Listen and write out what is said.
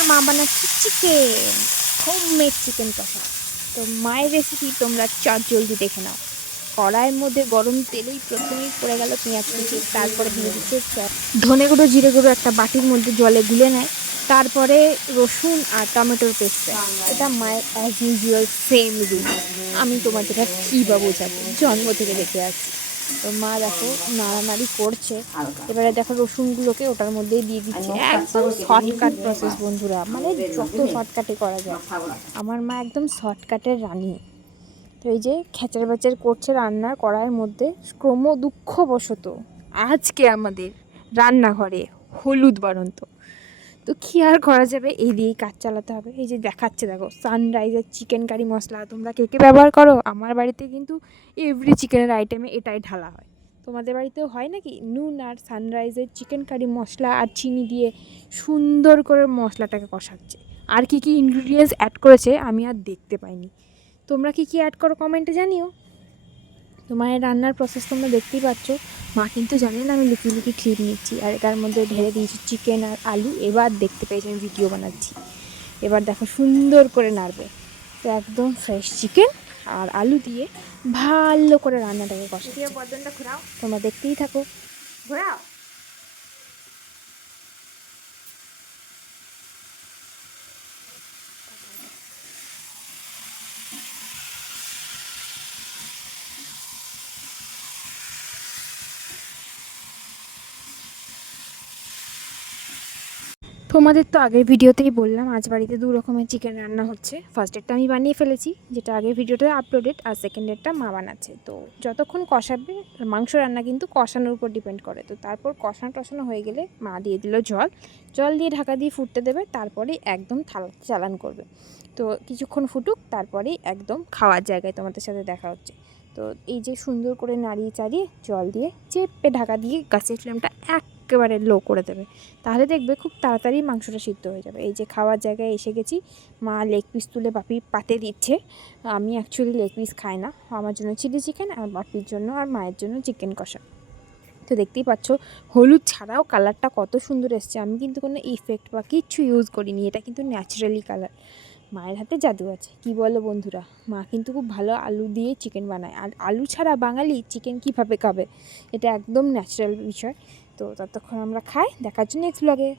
আমার মা বানাচ্ছে চিকেন, হোমমেড চিকেন কষা। তো মায়ের রেসিপি তোমরা চট জলদি দেখে নাও। কড়াইয়ের মধ্যে গরম তেলেই প্রথমেই পড়ে গেল পেঁয়াজ কুচি, তারপরে দিয়ে দিচ্ছে ধনে গুঁড়ো জিরে গুঁড়ো একটা বাটির মধ্যে জলে গুলে নেয়, তারপরে রসুন আর টমেটোর পেস্ট দেয়। এটা মায়ের অ্যাজ ইউজুয়াল সেম রুল। আমি তোমার যেটা কী বা বোঝাবো, জন্ম থেকে দেখে আসছি। তো মা দেখো নাড়ানাড়ি করছে, এবারে দেখো রসুনগুলোকে ওটার মধ্যেই দিয়ে দিচ্ছে। একদম শর্টকাট প্রসেস বন্ধুরা, মানে যত শর্টকাটে করা যায়। আমার মা একদম শর্টকাটের রানী। তো এই যে খেচার বেচার করছে রান্নার কড়াইয়ের মধ্যে, ক্রম দুঃখবশত আজকে আমাদের রান্নাঘরে হলুদ বাড়ন্ত। তো কী আর করা যাবে, এই দিয়েই কাজ চালাতে হবে। এই যে দেখাচ্ছে দেখো সানরাইজের চিকেন কারি মশলা, তোমরা কে কে ব্যবহার করো? আমার বাড়িতে কিন্তু এভরি চিকেনের আইটেমে এটাই ঢালা হয়। তোমাদের বাড়িতেও হয় নাকি? নুন আর সানরাইজের চিকেন কারি মশলা আর চিনি দিয়ে সুন্দর করে মশলাটাকে কষাচ্ছে। আর কি কি ইনগ্রিডিয়েন্টস অ্যাড করেছে আমি আর দেখতে পাইনি। তোমরা কি কি অ্যাড করো কমেন্টে জানিও। তো মায়ের রান্নার প্রসেস তোমরা দেখতেই পাচ্ছ। মা কিন্তু জানেন আমি লুকিয়ে লুকিয়ে ক্লিপ নিচ্ছি, আর এটার মধ্যে ঢেলে দিয়েছি চিকেন আর আলু। এবার দেখতে পেয়েছি আমি ভিডিও বানাচ্ছি। এবার দেখো সুন্দর করে নাড়বে। তো একদম ফ্রেশ চিকেন আর আলু দিয়ে ভালো করে রান্নাটাকে কষিয়ে বর্ধনটা ঘোরাও, তোমরা দেখতেই থাকো। ঘোরাও। তোমাদের তো আগের ভিডিওতেই বললাম আজ বাড়িতে দু রকমের চিকেন রান্না হচ্ছে। ফার্স্ট ডেটটা আমি বানিয়ে ফেলেছি, যেটা আগের ভিডিওতে আপলোডেড, আর সেকেন্ড ডেটটা মা বানাচ্ছে। তো যতক্ষণ কষাবে, মাংস রান্না কিন্তু কষানোর উপর ডিপেন্ড করে। তো তারপর কষানো হয়ে গেলে মা দিয়ে দিল জল দিয়ে ঢাকা দিয়ে ফুটতে দেবে, তারপরেই একদম চালান করবে। তো কিছুক্ষণ ফুটুক, তারপরেই একদম খাওয়ার জায়গায় তোমাদের সাথে দেখা হচ্ছে। তো এই যে সুন্দর করে নাড়িয়ে চাড়িয়ে জল দিয়ে চেপে ঢাকা দিয়ে গ্যাসের ফ্লেমটা একেবারে লো করে দেবে, তাহলে দেখবে খুব তাড়াতাড়ি মাংসটা সিদ্ধ হয়ে যাবে। এই যে খাওয়ার জায়গায় এসে গেছি, মা লেগ পিস তুলে বাপির পাতে দিচ্ছে। আমি অ্যাকচুয়ালি লেগ পিস খাই না, আমার জন্য চিলি চিকেন, আর বাপির জন্য আর মায়ের জন্য চিকেন কষা। তো দেখতেই পাচ্ছ হলুদ ছাড়াও কালারটা কত সুন্দর এসছে। আমি কিন্তু কোনো ইফেক্ট বা কিচ্ছু ইউজ করিনি, এটা কিন্তু ন্যাচারালি কালার। মায়ের হাতে জাদু আছে, কি বলো বন্ধুরা? মা কিন্তু খুব ভালো আলু দিয়ে চিকেন বানায়, আর আলু ছাড়া বাঙালি চিকেন কীভাবে খাবে? এটা একদম ন্যাচারাল বিষয়। তো ততক্ষণ আমরা খাই, দেখার জন্য নেক্সট ব্লগে।